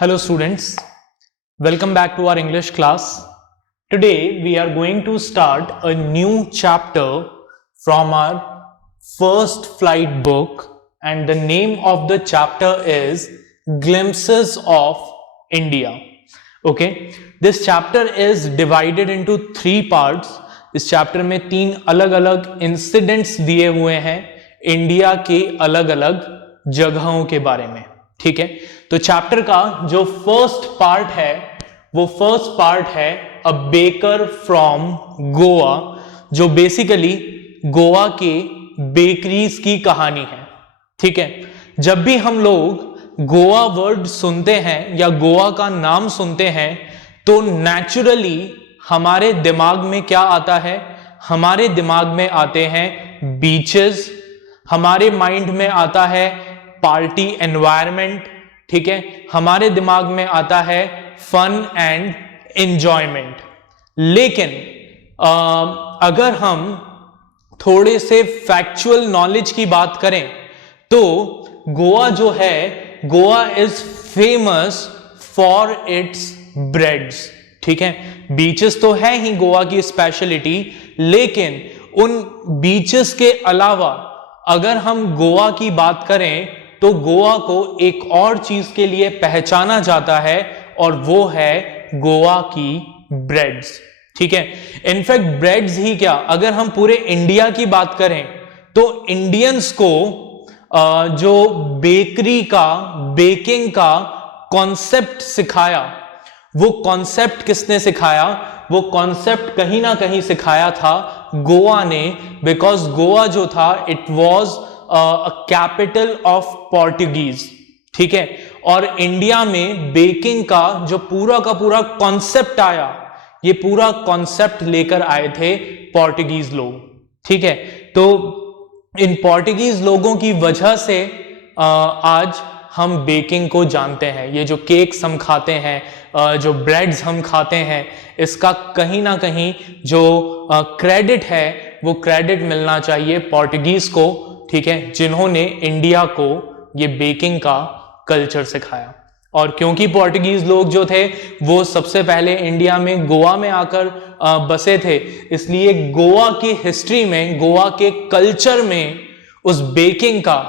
Hello students, welcome back to our English class. Today we are going to start a new chapter from our first flight book, and the name of the chapter is Glimpses of India. Okay, this chapter is divided into three parts. इस chapter में तीन अलग अलग incidents दिए हुए हैं India के अलग अलग जगहों के बारे में. ठीक है, तो चैप्टर का जो फर्स्ट पार्ट है वो फर्स्ट पार्ट है अ बेकर फ्रॉम गोवा, जो बेसिकली गोवा के बेकरीज की कहानी है. ठीक है, जब भी हम लोग गोवा वर्ड सुनते हैं या गोवा का नाम सुनते हैं तो नेचुरली हमारे दिमाग में क्या आता है? हमारे दिमाग में आते हैं बीचेस, हमारे माइंड में आता है पार्टी एनवायरनमेंट. ठीक है, हमारे दिमाग में आता है फन एंड एंजॉयमेंट. लेकिन अगर हम थोड़े से फैक्चुअल नॉलेज की बात करें तो गोवा जो है, Goa is famous for its breads. ठीक है, बीचेस तो है ही गोवा की स्पेशलिटी, लेकिन उन बीचेस के अलावा अगर हम गोवा की बात करें तो गोवा को एक और चीज के लिए पहचाना जाता है और वो है गोवा की ब्रेड्स. ठीक है, इनफैक्ट ब्रेड्स ही क्या, अगर हम पूरे इंडिया की बात करें तो इंडियंस को जो बेकरी का, बेकिंग का कॉन्सेप्ट सिखाया, वो कॉन्सेप्ट किसने सिखाया? वो कॉन्सेप्ट कहीं ना कहीं सिखाया था गोवा ने, बिकॉज गोवा जो था it was capital of Portuguese. ठीक है, और इंडिया में बेकिंग का जो पूरा का पूरा कॉन्सेप्ट आया, ये पूरा कॉन्सेप्ट लेकर आए थे पोर्टुगीज लोग. ठीक है, तो इन पोर्टुगीज लोगों की वजह से आज हम बेकिंग को जानते हैं. ये जो केक्स हम खाते हैं, जो ब्रेड्स हम खाते हैं, इसका कहीं ना कहीं जो क्रेडिट है वो क्रेडिट मिलना चाहिए पोर्टुगीज को. ठीक है, जिन्होंने इंडिया को ये बेकिंग का कल्चर सिखाया. और क्योंकि पोर्टुगीज लोग जो थे वो सबसे पहले इंडिया में गोवा में आकर बसे थे, इसलिए गोवा की हिस्ट्री में, गोवा के कल्चर में उस बेकिंग का,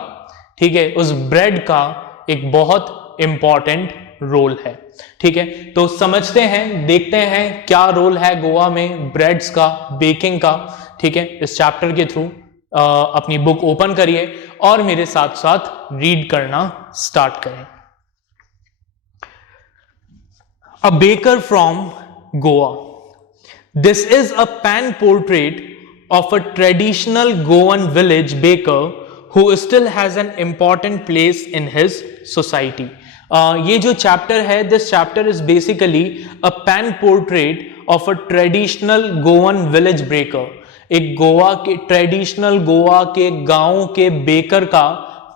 ठीक है, उस ब्रेड का एक बहुत इंपॉर्टेंट रोल है. ठीक है, तो समझते हैं, देखते हैं क्या रोल है गोवा में ब्रेड्स का, बेकिंग का. ठीक है, इस चैप्टर के थ्रू अपनी बुक ओपन करिए और मेरे साथ साथ रीड करना स्टार्ट करें. A baker from Goa. This is a pan portrait of a traditional Goan village baker who still has an important place in his society. ये जो चैप्टर है, this chapter is basically a pan portrait of a traditional Goan village baker. एक गोवा के traditional Goa के गांव के baker का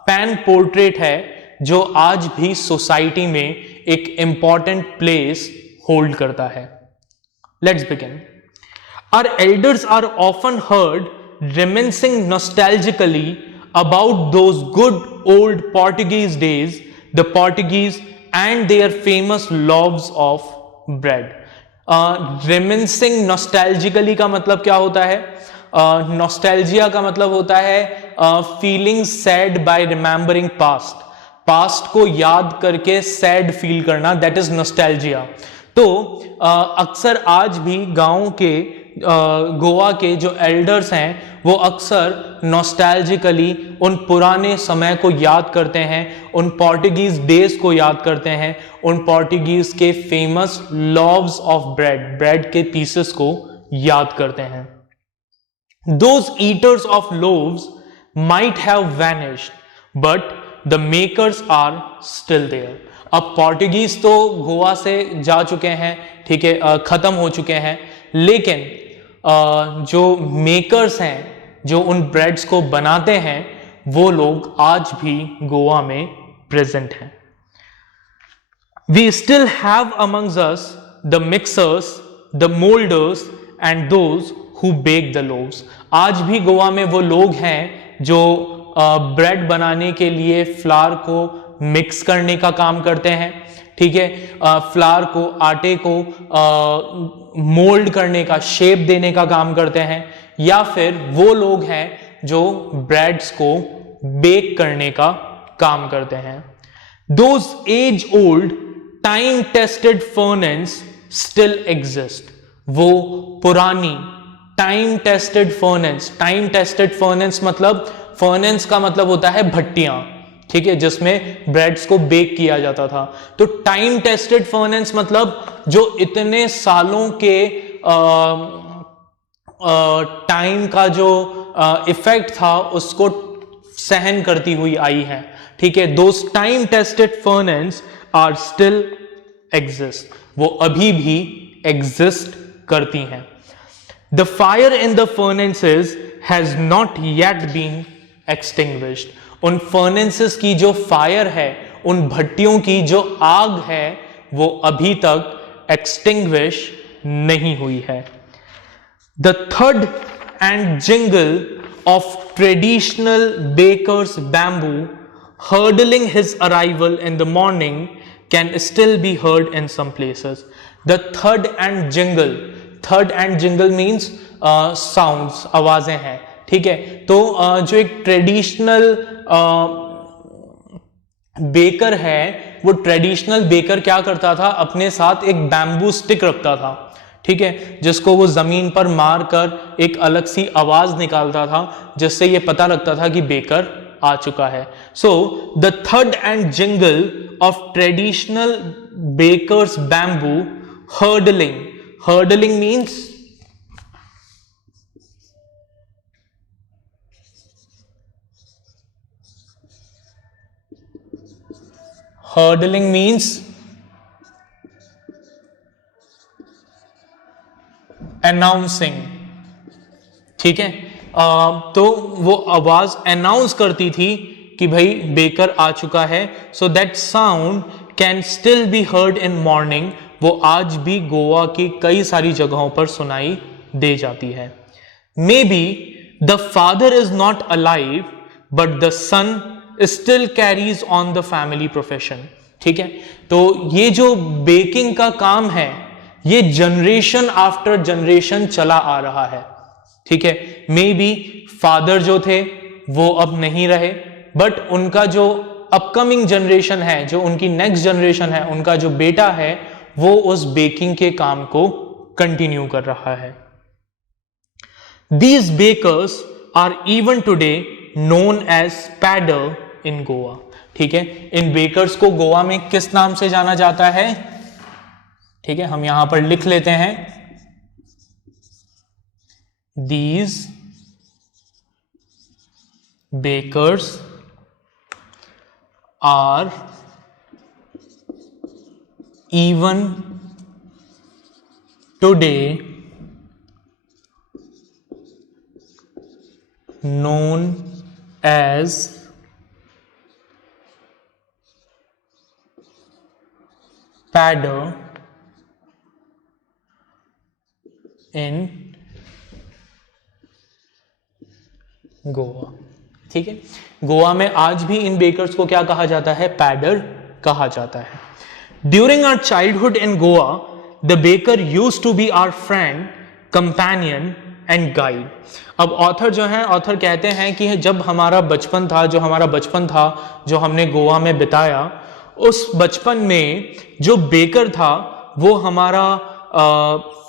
pan portrait है जो आज भी सोसाइटी में एक इंपॉर्टेंट प्लेस होल्ड करता है. Let's begin. Our elders are often heard reminiscing nostalgically about those good old Portuguese days, the Portuguese and their famous loaves of bread. Reminiscing nostalgically का मतलब क्या होता है? Nostalgia का मतलब होता है feeling sad by remembering past. Past को याद करके sad feel करना, that is nostalgia. तो अक्सर आज भी गांव के गोवा के जो एल्डर्स हैं वो अक्सर नॉस्टैल्जिकली उन पुराने समय को याद करते हैं, उन पोर्टुगीज डेज को याद करते हैं, उन पोर्टुगीज के famous loaves of bread, bread के पीसेस को याद करते हैं. Those eaters of loaves might have vanished but the makers are still there. अब पोर्टुगीज तो गोवा से जा चुके हैं, ठीक है, खत्म हो चुके हैं, लेकिन जो मेकर्स हैं, जो उन ब्रेड्स को बनाते हैं, वो लोग आज भी गोवा में प्रेजेंट हैं. We still have amongst us the mixers, the moulders and those who bake the loaves. आज भी गोवा में वो लोग हैं जो ब्रेड बनाने के लिए फ्लावर को मिक्स करने का काम करते हैं, ठीक है, फ्लावर को, आटे को मोल्ड करने का, शेप देने का काम करते हैं, या फिर वो लोग हैं जो ब्रेड्स को बेक करने का काम करते हैं. Those age old time tested furnace still exist. वो पुरानी time tested furnace, time tested furnace मतलब, फर्नेस का मतलब होता है भट्टियां, ठीक है, जिसमें ब्रेड्स को बेक किया जाता था. तो टाइम टेस्टेड फर्नेस मतलब जो इतने सालों के टाइम का जो इफेक्ट था उसको सहन करती हुई आई है, ठीक है. Those time tested furnace are still exist, वो अभी भी एग्जिस्ट करती हैं. The fire in the furnaces has not yet been extinguished. उन फर्नेसेस की जो फायर है, उन भट्टियों की जो आग है, वो अभी तक एक्सटिंग्विश नहीं हुई है. द थर्ड and jingle of traditional baker's bamboo hurdling his arrival in the morning can still be heard in some places. The third and jingle means sounds, आवाजें हैं, ठीक है. तो जो एक ट्रेडिशनल बेकर है, वो ट्रेडिशनल बेकर क्या करता था, अपने साथ एक बैम्बू स्टिक रखता था, ठीक है, जिसको वो जमीन पर मारकर एक अलग सी आवाज निकालता था, जिससे ये पता लगता था कि बेकर आ चुका है. सो द थर्ड and jingle of traditional bakers bamboo heralding. Heralding means announcing, ठीक है. तो वो आवाज अनाउंस करती थी कि भाई बेकर आ चुका है. So that sound can still be heard in morning. वो आज भी गोवा की कई सारी जगहों पर सुनाई दे जाती है. May be the father is not alive but the son still carries on the family profession, ठीक है. तो ये जो बेकिंग का काम है, ये जनरेशन आफ्टर जनरेशन चला आ रहा है, ठीक है. मे बी फादर जो थे वो अब नहीं रहे, बट उनका जो अपकमिंग जनरेशन है, जो उनकी नेक्स्ट जनरेशन है, उनका जो बेटा है, वो उस बेकिंग के काम को कंटिन्यू कर रहा है. These bakers are even today known as padder in Goa, ठीक है. इन बेकर्स को गोवा में किस नाम से जाना जाता है, ठीक है, हम यहां पर लिख लेते हैं. These bakers are even today known as padder in Goa, ठीक है. गोवा में आज भी इन बेकर्स को क्या कहा जाता है, पैडर कहा जाता है. During our childhood in Goa the baker used to be our friend, companion and guide. अब ऑथर जो है, ऑथर कहते हैं कि जब हमारा बचपन था, जो हमने गोवा में बिताया, उस बचपन में जो बेकर था वो हमारा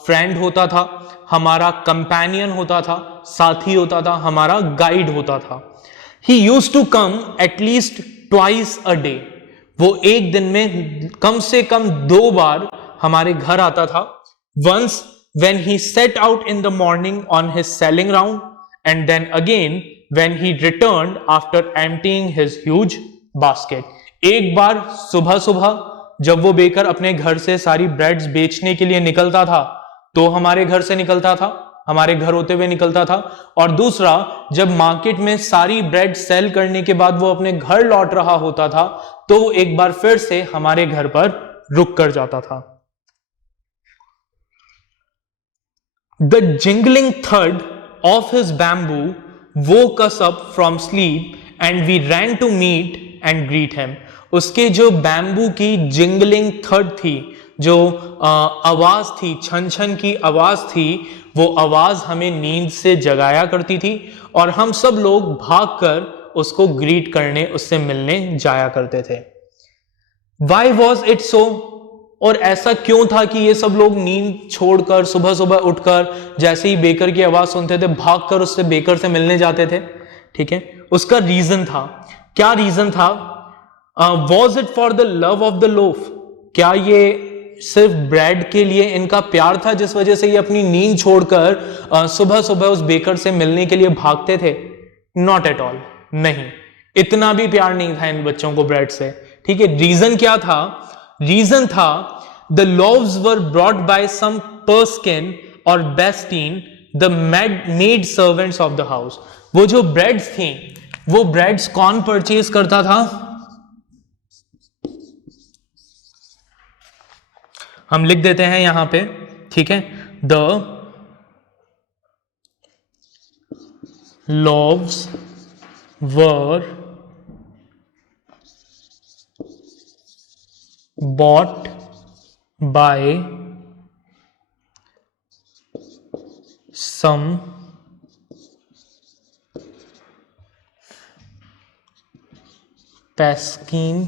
फ्रेंड होता था, हमारा कंपेनियन होता था, साथी होता था, हमारा गाइड होता था. He used to come at least twice a day. वो एक दिन में कम से कम 2 बार हमारे घर आता था. Once when he set out in the morning on his selling round, and then again when he returned after emptying his huge basket. एक बार सुबह सुबह जब वो बेकर अपने घर से सारी ब्रेड्स बेचने के लिए निकलता था, तो हमारे घर से निकलता था, हमारे घर होते हुए निकलता था. और दूसरा, जब मार्केट में सारी ब्रेड सेल करने के बाद वो अपने घर लौट रहा होता था, तो एक बार फिर से हमारे घर पर रुक कर जाता था. The jingling thud of his bamboo woke us up from sleep and we ran to meet and greet him. उसके जो बैम्बू की जिंगलिंग थड थी, जो आवाज थी, छन छन की आवाज थी, वो आवाज हमें नींद से जगाया करती थी और हम सब लोग भागकर उसको ग्रीट करने, उससे मिलने जाया करते थे। Why was it so? और ऐसा क्यों था कि ये सब लोग नींद छोड़कर सुबह सुबह उठकर जैसे ही बेकर की आवाज सुनते थे भागकर उससे बेकर से मिलने जाते थे? ठीक है, उसका रीजन था। क्या रीजन था? Was it for the love of the loaf? क्या ये सिर्फ ब्रेड के लिए इनका प्यार था जिस वजह से ये अपनी नींद छोड़कर सुबह सुबह उस बेकर से मिलने के लिए भागते थे? नॉट एट ऑल, नहीं, इतना भी प्यार नहीं था इन बच्चों को ब्रेड से। ठीक है, रीजन क्या था? रीजन था the loaves were brought by some पर्सकिन और बेस्टीन, the maid servants of the house. वो जो ब्रेड्स थी, वो ब्रेड्स कौन परचेज करता था? हम लिख देते हैं यहां पे, ठीक है, the loaves were bought by some Paskin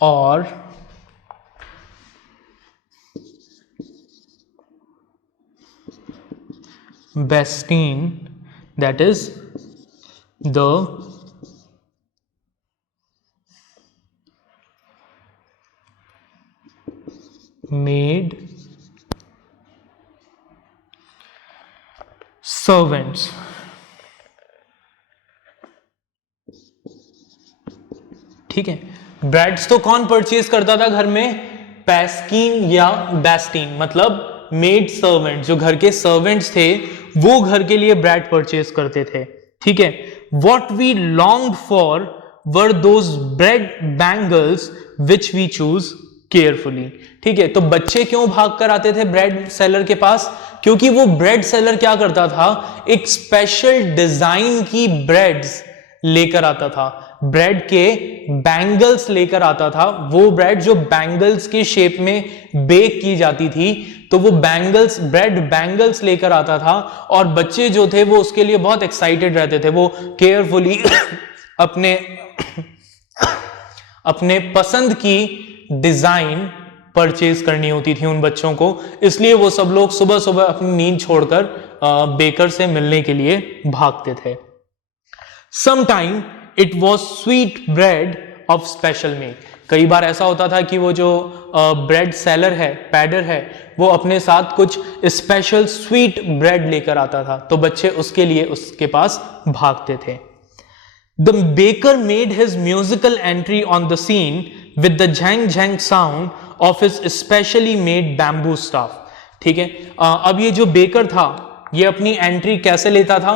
or Bastine, that is the maid servants। ठीक है, ब्रेड्स तो कौन परचेज करता था घर में? पैस्किन या बेस्टीन, मतलब मेड सर्वेंट, जो घर के सर्वेंट्स थे वो घर के लिए ब्रेड परचेज करते थे। ठीक है, what we longed for were those bread bangles which we choose carefully. ठीक है, तो बच्चे क्यों भाग कर आते थे ब्रेड सेलर के पास? क्योंकि वो ब्रेड सेलर क्या करता था, एक स्पेशल डिजाइन की ब्रेड्स लेकर आता था, ब्रेड के बैंगल्स लेकर आता था। वो ब्रेड जो बैंगल्स के शेप में बेक की जाती थी, तो वो बैंगल्स, ब्रेड बैंगल्स लेकर आता था और बच्चे जो थे वो उसके लिए बहुत एक्साइटेड रहते थे। वो केयरफुली अपने पसंद की डिजाइन परचेज करनी होती थी उन बच्चों को, इसलिए वो सब लोग सुबह सुबह अपनी नींद छोड़कर बेकर से मिलने के लिए भागते थे। Sometime it was sweet bread of special make. कई बार ऐसा होता था कि वो जो ब्रेड सेलर है, पैडर है, वो अपने साथ कुछ स्पेशल स्वीट ब्रेड लेकर आता था, तो बच्चे उसके लिए उसके पास भागते थे। The baker made his musical entry on the scene with the jang jang sound of his specially made bamboo staff। ठीक है, अब ये जो बेकर था ये अपनी एंट्री कैसे लेता था?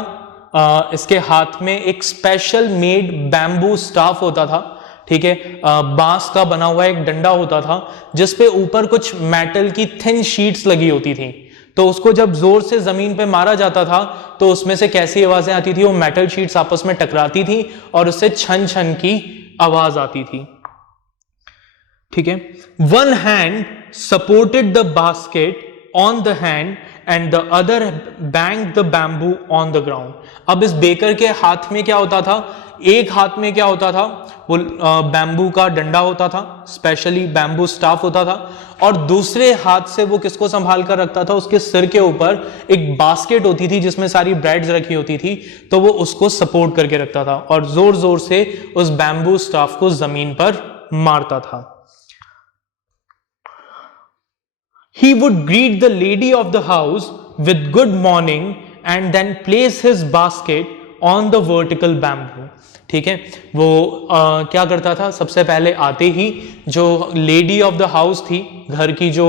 इसके हाथ में एक स्पेशल मेड बैम्बू स्टाफ होता था। ठीक है, बांस का बना हुआ एक डंडा होता था जिसपे ऊपर कुछ मेटल की थिन शीट्स लगी होती थी, तो उसको जब जोर से जमीन पे मारा जाता था तो उसमें से कैसी आवाजें आती थी? वो मेटल शीट्स आपस में टकराती थी और उससे छन छन की आवाज आती थी। ठीक है, one hand supported the basket on the hand and the other bang the bamboo on the ground. अब इस बेकर के हाथ में क्या होता था? एक हाथ में क्या होता था? वो बैम्बू का डंडा होता था, स्पेशली बैम्बू स्टाफ होता था, और दूसरे हाथ से वो किसको संभाल कर रखता था? उसके सिर के ऊपर एक बास्केट होती थी जिसमें सारी ब्रेड्स रखी होती थी, तो वो उसको सपोर्ट करके रखता था और जोर जोर से उस बैम्बू स्टाफ को जमीन पर मारता था। He would greet the lady of the house with good morning and then place his basket on the vertical bamboo। ठीक है, वो क्या करता था? सबसे पहले आते ही जो लेडी ऑफ द हाउस थी, घर की जो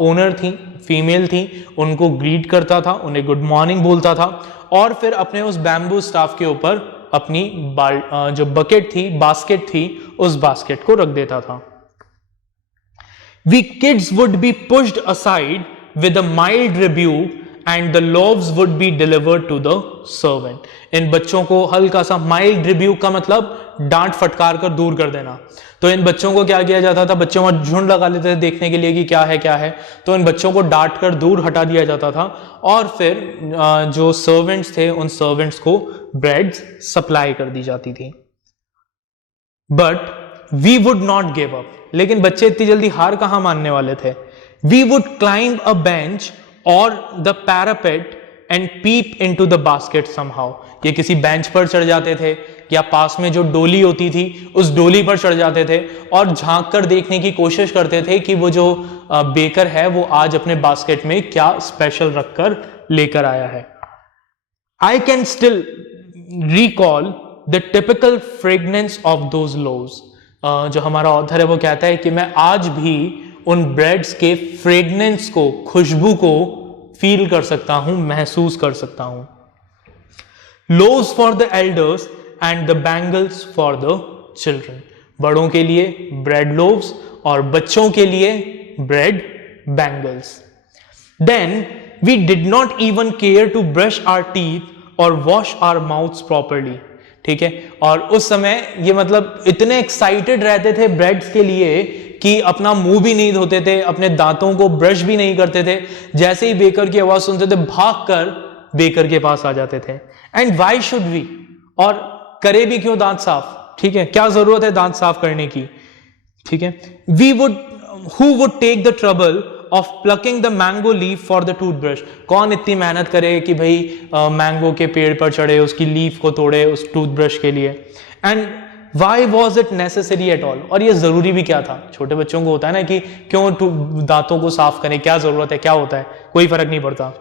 ओनर थी, फीमेल थी, उनको ग्रीट करता था, उन्हें गुड मॉर्निंग बोलता था और फिर अपने उस बैम्बू स्टाफ के ऊपर अपनी जो बकेट थी, बास्केट थी, उस बास्केट को रख देता था। We kids would be pushed aside with a mild rebuke and the loaves would be delivered to the servant। इन बच्चों को हल्का सा, माइल्ड रिब्यूक का मतलब डांट फटकार कर दूर कर देना। तो इन बच्चों को क्या किया जाता था, बच्चों का झुंड लगा लेते थे देखने के लिए कि क्या है क्या है, तो इन बच्चों को डांट कर दूर हटा दिया जाता था और फिर जो सर्वेंट्स थे उन सर्वेंट्स को ब्रेड्स सप्लाई कर दी जाती थी। But we would not give up, लेकिन बच्चे इतनी जल्दी हार कहां मानने वाले थे। We would climb a bench और the parapet and peep into the basket somehow. ये किसी बेंच पर चढ़ जाते थे या पास में जो डोली होती थी उस डोली पर चढ़ जाते थे और झांक कर देखने की कोशिश करते थे कि वो जो बेकर है वो आज अपने बास्केट में क्या स्पेशल रखकर लेकर आया है। I can still recall the typical fragrance of those loaves. जो हमारा ऑथर है वो कहता है कि मैं आज भी उन ब्रेड्स के फ्रेगनेंस को, खुशबू को फील कर सकता हूं, महसूस कर सकता हूं। Loaves for the elders and the bangles for the children. बड़ों के लिए ब्रेड लोव्स और बच्चों के लिए bread bangles. Then we did not even care to brush our teeth or wash our mouths properly. ठीक है, और उस समय ये मतलब इतने एक्साइटेड रहते थे ब्रेड्स के लिए कि अपना मुंह भी नहीं धोते थे, अपने दांतों को ब्रश भी नहीं करते थे। जैसे ही बेकर की आवाज सुनते थे भागकर बेकर के पास आ जाते थे। एंड वाई शुड वी, और करे भी क्यों दांत साफ, ठीक है, क्या जरूरत है दांत साफ करने की, ठीक है। We would, who would take the trouble of plucking the mango leaf for the toothbrush. कौन इतनी मेहनत करे कि भाई मैंगो के पेड़ पर चढ़े, उसकी लीफ को तोड़े उस टूथब्रश के लिए। And why was it necessary at all, और ये जरूरी भी क्या था। छोटे बच्चों को होता है ना कि क्यों दांतों को साफ करें, क्या जरूरत है, क्या होता है, कोई फर्क नहीं पड़ता।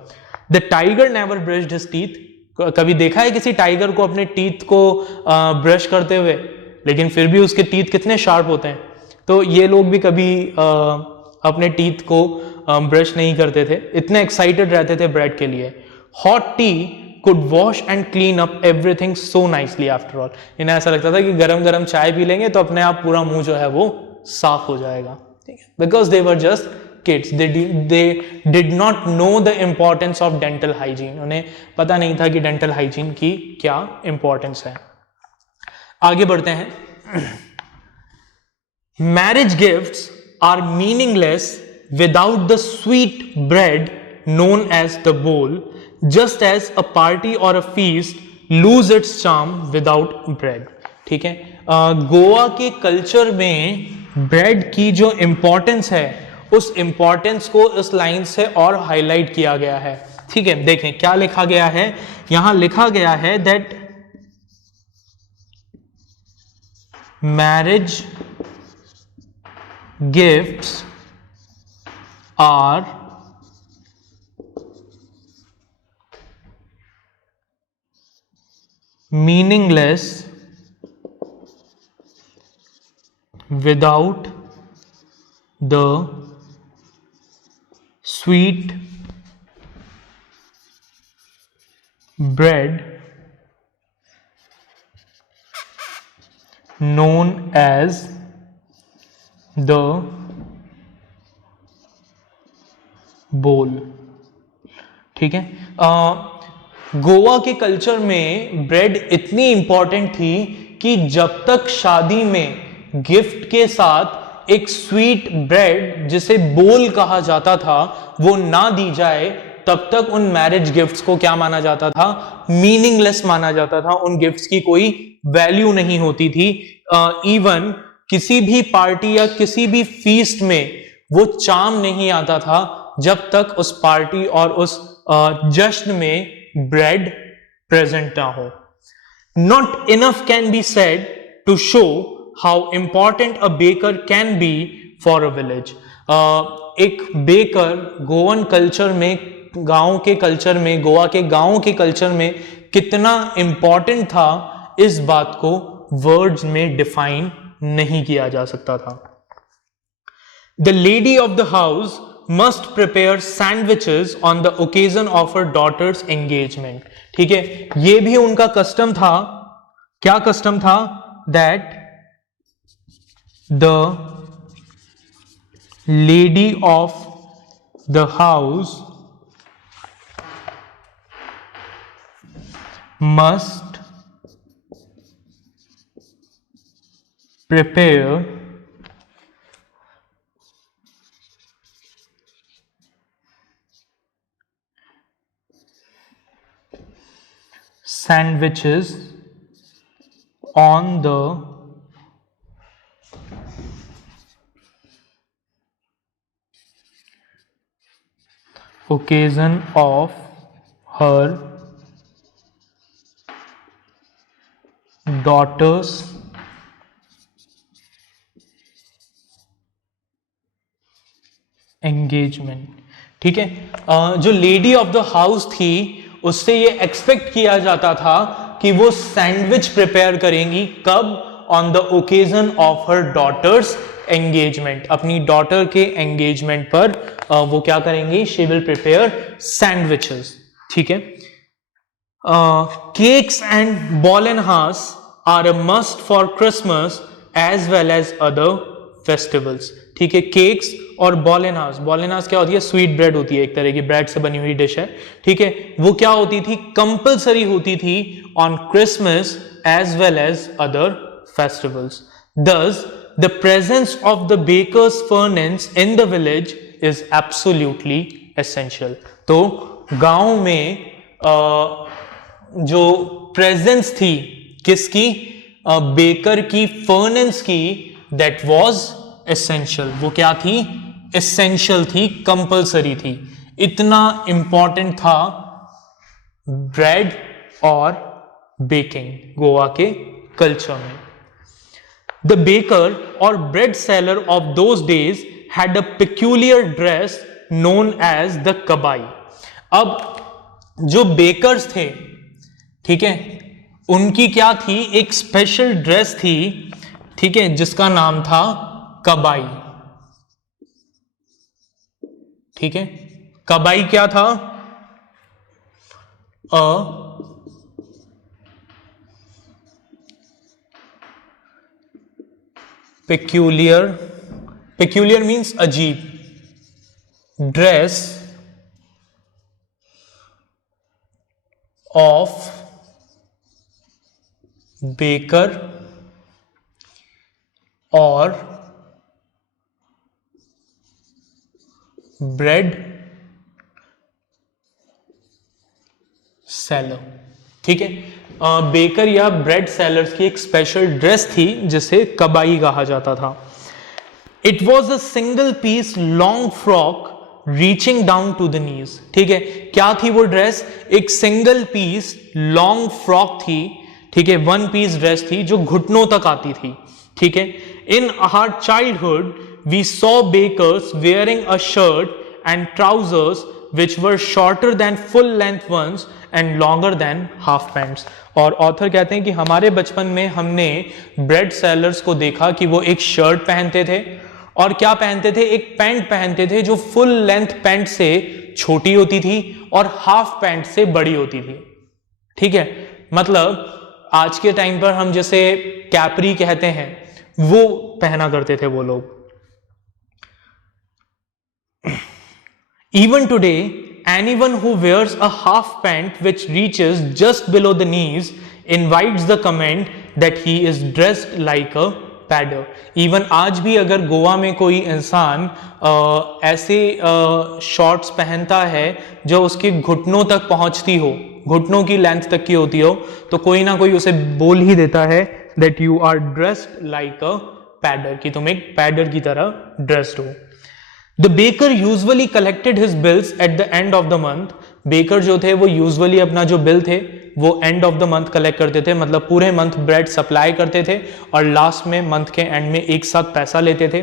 The tiger never brushed his teeth. कभी देखा है किसी टाइगर को अपने टीथ को ब्रश करते हुए, लेकिन फिर भी उसके टीथ कितने शार्प होते हैं। तो ये लोग भी कभी अपने टीथ को ब्रश नहीं करते थे, इतने एक्साइटेड रहते थे ब्रेड के लिए। Hot T could wash and clean up everything so nicely after all. इन्हें ऐसा लगता था कि गरम गरम चाय पी लेंगे तो अपने आप पूरा मुंह जो है वो साफ हो जाएगा, ठीक है, because they were just kids, they did not know the importance of dental hygiene. उन्हें पता नहीं था कि डेंटल हाइजीन की क्या इंपॉर्टेंस है। आगे बढ़ते हैं। Marriage gifts are meaningless without the sweet bread known as the bowl, just as a party or a feast lose its charm without bread. ठीक है, गोवा के कल्चर में ब्रेड की जो इंपॉर्टेंस है उस इंपॉर्टेंस को इस लाइन से और हाईलाइट किया गया है। ठीक है, देखें क्या लिखा गया है। यहां लिखा गया है that marriage gifts are meaningless without the sweet bread known as the बोल। ठीक है, गोवा के कल्चर में ब्रेड इतनी इंपॉर्टेंट थी कि जब तक शादी में गिफ्ट के साथ एक स्वीट ब्रेड जिसे बोल कहा जाता था वो ना दी जाए तब तक उन मैरिज गिफ्ट्स को क्या माना जाता था, मीनिंगलेस माना जाता था। उन गिफ्ट्स की कोई वैल्यू नहीं होती थी। इवन किसी भी पार्टी या किसी भी फीस्ट में वो चार्म नहीं आता था जब तक उस पार्टी और उस जश्न में ब्रेड प्रेजेंट ना हो। Not enough can be said to show how important a baker can be for a village. एक बेकर गोवन कल्चर में, गांव के कल्चर में, गोवा के गांव के कल्चर में कितना इंपॉर्टेंट था इस बात को वर्ड्स में डिफाइन नहीं किया जा सकता था। The lady of the house must prepare sandwiches on the occasion of her daughter's engagement. ठीक है, यह भी उनका कस्टम था। क्या कस्टम था? That the lady of the house must prepare sandwiches on the occasion of her daughter's engagement. ठीक है, जो लेडी ऑफ द हाउस थी उससे ये एक्सपेक्ट किया जाता था कि वो सैंडविच प्रिपेयर करेंगी, कब? On the occasion of her daughter's engagement, अपनी डॉटर के एंगेजमेंट पर वो क्या करेंगी? She will prepare sandwiches. ठीक है, केक्स एंड बॉल एंड हार्स are a must for Christmas as well as other festivals. ठीक है, केक्स और बॉल एंड हार्स, बॉल एंड हार्स क्या होती है? स्वीट ब्रेड होती है, एक तरह की ब्रेड से बनी हुई डिश है। ठीक है, वो क्या होती थी? कंपल्सरी होती थी on Christmas as well as other festivals. Thus, the presence of the baker's furnace in the village is absolutely essential. तो गांव में जो प्रेजेंस थी किसकी? बेकर की, फर्नेस की, that was essential. वो क्या थी? essential थी, कंपल्सरी थी। इतना इंपॉर्टेंट था ब्रेड और बेकिंग गोवा के कल्चर में। The baker or bread seller of those days had a peculiar dress known as the kabai. अब जो बेकर्स थे, ठीक है, उनकी क्या थी? एक स्पेशल ड्रेस थी, ठीक है, जिसका नाम था कबाई। ठीक है, कबाई क्या था? peculiar means अजीब, ड्रेस ऑफ बेकर और ब्रेड सेलर। ठीक है, बेकर या ब्रेड सेलर्स की एक स्पेशल ड्रेस थी जिसे कबाई कहा जाता था। It was a single piece long frock reaching down to the knees. ठीक है, क्या थी वो ड्रेस? एक सिंगल पीस लॉन्ग फ्रॉक थी, ठीक है, वन पीस ड्रेस थी जो घुटनों तक आती थी। ठीक है, in our childhood we saw bakers wearing a shirt and trousers which were shorter than full length ones and longer than half pants. और ऑथर कहते हैं कि हमारे बचपन में हमने ब्रेड सेलर्स को देखा कि वो एक शर्ट पहनते थे और क्या पहनते थे? एक पैंट पहनते थे जो फुल लेंथ पैंट से छोटी होती थी और हाफ पैंट से बड़ी होती थी। ठीक है, मतलब आज के टाइम पर हम जैसे कैपरी कहते हैं वो पहना करते थे वो लोग। Even today, anyone who wears a half pant which reaches just below the knees invites the comment that he is dressed like a pader. Even आज भी अगर गोवा में कोई इंसान ऐसे शॉर्ट्स पहनता है जो उसके घुटनों तक पहुंचती हो, घुटनों की लेंथ तक की होती हो, तो कोई ना कोई उसे बोल ही देता है that you are dressed like a पैडर, कि तुम एक पैडर की तरह ड्रेस्ड हो। The baker usually collected his bills at the end of the month. Baker जो थे वो यूजुअली अपना जो बिल थे वो end of the month collect करते थे, मतलब पूरे मंथ ब्रेड सप्लाई करते थे और लास्ट में मंथ के एंड में एक साथ पैसा लेते थे।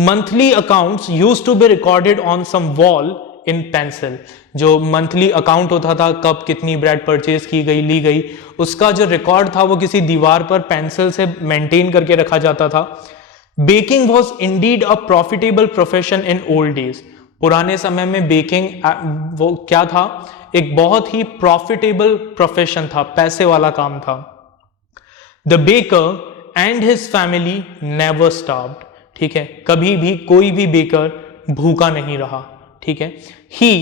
Monthly accounts used to be recorded on some wall in pencil. जो मंथली अकाउंट होता था, कब कितनी ब्रेड परचेज की गई, ली गई, उसका जो रिकॉर्ड था वो किसी दीवार पर पेंसिल से मेंटेन करके रखा जाता था। Baking was indeed a profitable profession in old days. पुराने समय में बेकिंग वो क्या था? एक बहुत ही प्रॉफिटेबल प्रोफेशन था, पैसे वाला काम था। The baker and his family never starved. ठीक है, कभी भी कोई भी बेकर भूखा नहीं रहा। ठीक है, he,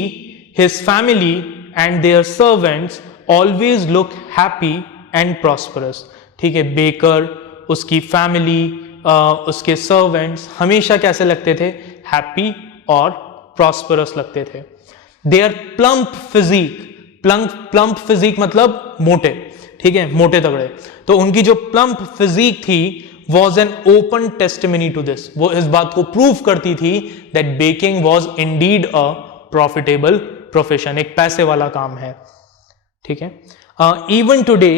his family and their servants always look happy and prosperous. ठीक है, बेकर, उसकी फैमिली, उसके सर्वेंट्स हमेशा कैसे लगते थे? हैप्पी और प्रॉस्परस लगते थे। देयर प्लम्प फिजिक मतलब मोटे, ठीक है, मोटे तगड़े। तो उनकी जो प्लम्प फिजिक थी was an open testimony to this, वो इस बात को प्रूव करती थी that baking was indeed a profitable profession, एक पैसे वाला काम है, ठीक है। Even today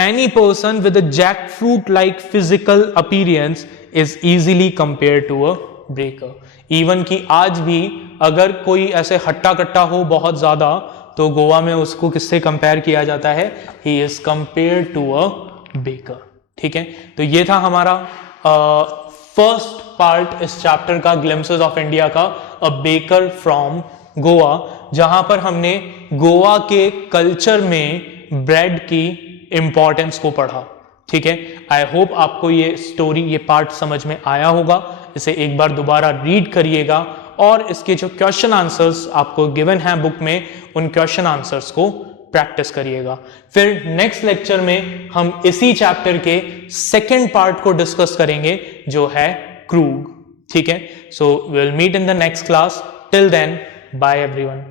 any person with a jackfruit like physical appearance is easily compare to a baker. Even कि आज भी अगर कोई ऐसे हट्टा कट्टा हो बहुत ज्यादा, तो गोवा में उसको किससे कंपेयर किया जाता है? He is compare to a baker, ठीक है। तो ये था हमारा फर्स्ट पार्ट इस चैप्टर का, ग्लिम्पसेस ऑफ इंडिया का, अ बेकर फ्रॉम गोवा, जहां पर हमने गोवा के कल्चर में ब्रेड की इंपॉर्टेंस को पढ़ा, ठीक है। आई होप आपको ये स्टोरी, ये पार्ट समझ में आया होगा। इसे एक बार दोबारा रीड करिएगा और इसके जो क्वेश्चन आंसर्स आपको गिवन हैं बुक में, उन क्वेश्चन आंसर्स को प्रैक्टिस करिएगा। फिर नेक्स्ट लेक्चर में हम इसी चैप्टर के सेकेंड पार्ट को डिस्कस करेंगे, जो है क्रूग, ठीक है। So will meet in the next class. Till then, bye everyone.